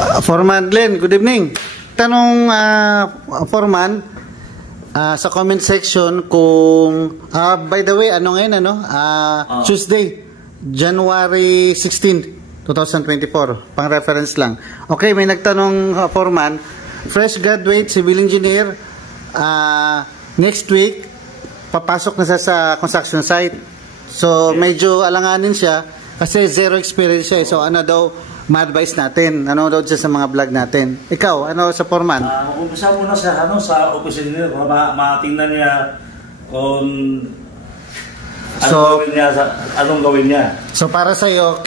Foreman Glenn, good evening. Tanong, Foreman, sa comment section kung, by the way, ano ngayon, Tuesday, January 16, 2024, pang reference lang. Okay, may nagtanong, Foreman, fresh graduate, civil engineer, next week, papasok na sa construction site. So, medyo alanganin siya, kasi zero experience siya. So, ano daw, ma-advise natin. Ano daw siya sa mga vlog natin. Ikaw, ano sa Foreman? Umpisa muna sa office engineer para matingnan niya kung anong gawin niya. So para sa iyo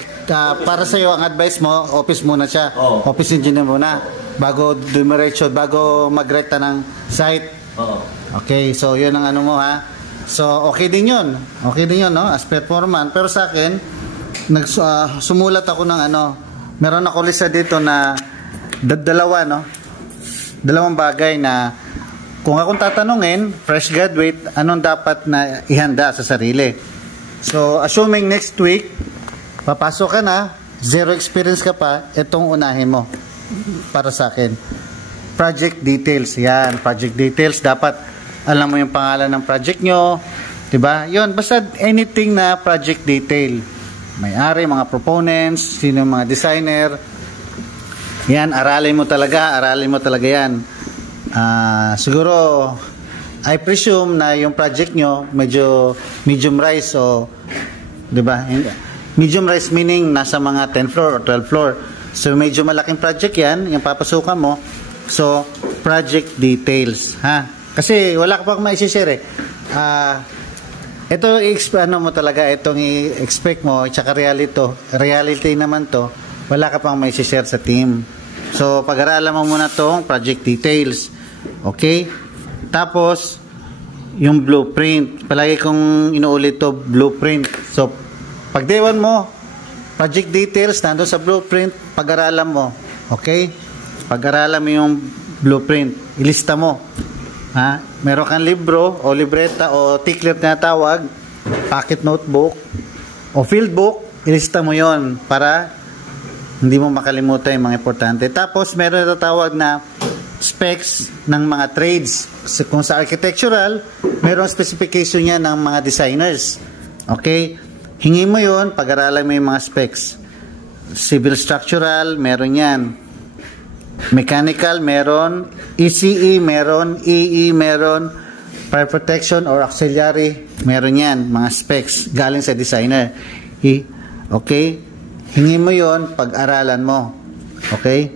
ang advice mo, office muna siya. Office engineer muna bago dumiretso, bago magrekta ng site. Okay, so 'yun ang ano mo ha. So okay din 'yun. Okay din 'yun, no? As per Foreman. Pero sa akin, sumulat ako ng meron ako lista dito na dalawang bagay na kung akong tatanungin, fresh graduate, anong dapat na ihanda sa sarili. So, assuming next week, papasok ka na, zero experience ka pa, itong unahin mo para sa akin. Project details. Yan, project details. Dapat alam mo yung pangalan ng project nyo. Diba? Yun, basta anything na project detail. May-ari, mga proponents, sino mga designer. Yan, aralin mo talaga yan. Siguro, I presume na yung project nyo, medyo medium rise o, diba? Medium rise meaning nasa mga 10 floor or 12 floor. So, medyo malaking project yan, yung papasukan mo. So, project details, ha? Kasi wala ka pa maisishare ito mo talaga, itong i-expect mo, tsaka reality naman to, wala ka pang may share sa team. So, pag-aralan mo muna tong project details. Okay? Tapos, yung blueprint. Palagi kong inuulit to, blueprint. So, pag day 1 mo, project details, nandun sa blueprint, pag-aralan mo. Okay? Pag-aralan mo yung blueprint. Ilista mo. Ha? Meron kang libro o libreta o tiklet na tawag, pocket notebook o field book, ilista mo yon para hindi mo makalimutan yung mga importante. Tapos meron na tawag na specs ng mga trades. Kung sa architectural, meron specification niya ng mga designers. Okay? Hingi mo yon, pag-aralan mo yung mga specs. Civil structural, meron yan. Mechanical, meron. ECE, meron. EE, meron. Fire protection or auxiliary, meron yan. Mga specs, galing sa designer. Okay? Hingi mo yon, pag-aralan mo. Okay?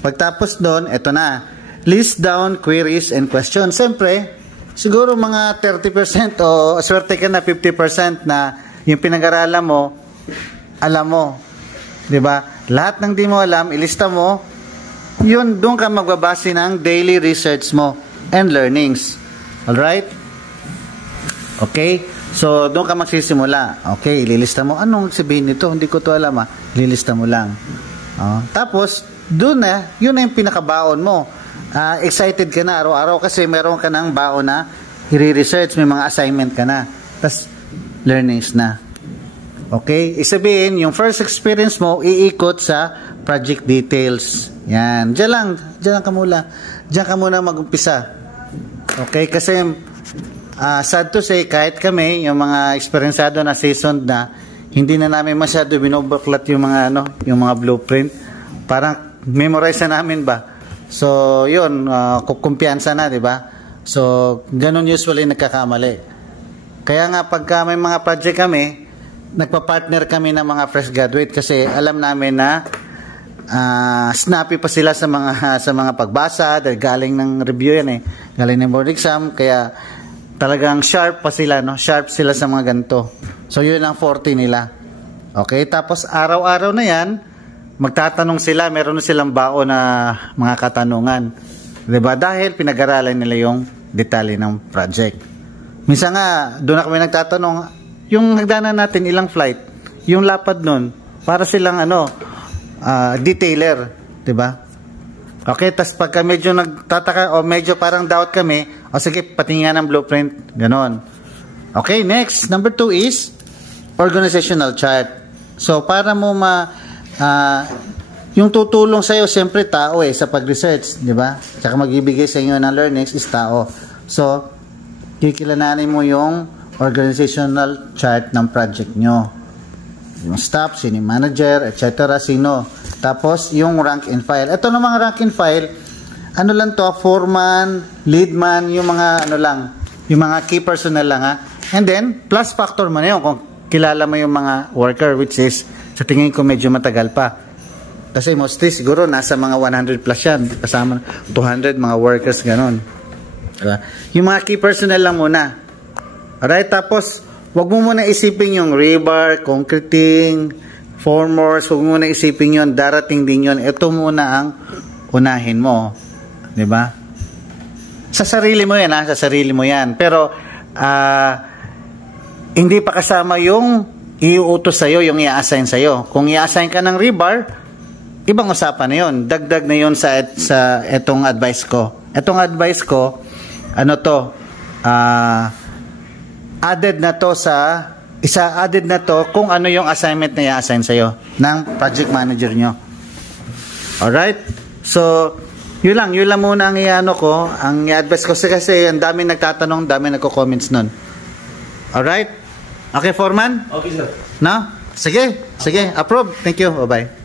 Pagtapos doon, eto na. List down queries and questions. Siyempre, siguro mga 30% o swerte ka na 50% na yung pinag-aralan mo, alam mo. Diba? Lahat ng di mo alam, ilista mo. Yun, doon ka magbabase ng daily research mo and learnings. Alright? Okay? So, doon ka magsisimula. Okay, ililista mo. Anong sabihin nito? Hindi ko to alam Ililista mo lang. Tapos, doon yun na yung pinakabaon mo. Excited ka na araw-araw kasi meron ka ng baon na i-research, may mga assignment ka na. Tapos, learnings na. Okay? Isabihin, yung first experience mo, iikot sa project details. Yan. Diyan lang ka muna. Diyan ka muna mag-umpisa. Okay? Kasi, sad to say, kahit kami, yung mga eksperyensado na seasoned na, hindi na namin masyado binubuklat yung mga, yung mga blueprint. Parang, memorize na namin ba? So, yun, kumpiyansa na, di ba? So, ganun usually nagkakamali. Kaya nga, pagka may mga project kami, nagpa-partner kami ng mga fresh graduate kasi alam namin na snappy pa sila sa mga pagbasa dahil galing ng review yan galing ng board exam, kaya talagang sharp pa sila, sharp sila sa mga ganito. So yun ang 40 nila. Okay, tapos araw-araw na yan magtatanong sila, meron na silang baon na mga katanungan, diba? Dahil pinag-aralan nila yung detalye ng project. Minsan nga doon na kami nagtatanong, yung hagdanan natin ilang flight, yung lapad nun para silang detailer, diba? Okay, tas pagka medyo nagtataka o medyo parang doubt kami, sige, patingin ng blueprint, ganon. Okay, next, number 2 is organizational chart. So, para mo Yung tutulong sa'yo, siyempre tao sa pag-research, di ba? Tsaka magbibigay sa inyo ng learnings is tao. So, kikilalanin mo yung organizational chart ng project nyo. Yung staff, sino yung manager, etc. Sino. Tapos, yung rank and file. Ito namang rank and file, ano lang to, foreman, lead man, yung mga ano lang, yung mga key personnel lang ha. And then, plus factor mo na yun kung kilala mo yung mga worker, which is, sa tingin ko medyo matagal pa. Kasi mostly siguro nasa mga 100 plus yan. Kasama 200 mga workers, ganun. Diba? Yung mga key personnel lang muna. Alright, tapos, wag mo muna isipin yung rebar, concreting, formers, wag mo muna isipin yun, darating din yun. Ito muna ang unahin mo. Diba? Sa sarili mo yan, sa sarili mo yan. Pero, hindi pa kasama yung iuutos sa'yo, yung i-assign sa'yo. Kung i-assign ka ng rebar, ibang usapan na yun. Dagdag na yun sa etong advice ko. Etong advice ko, ano to, added na to added na to kung ano yung assignment na i-assign sa'yo ng project manager nyo. Alright? So, yun lang muna ang i-ano ko, ang i-advise ko kasi ang dami nagtatanong, dami nagko-comments nun. Alright? Okay, Foreman? Okay, sir. No? Sige, approve. Thank you. Bye-bye.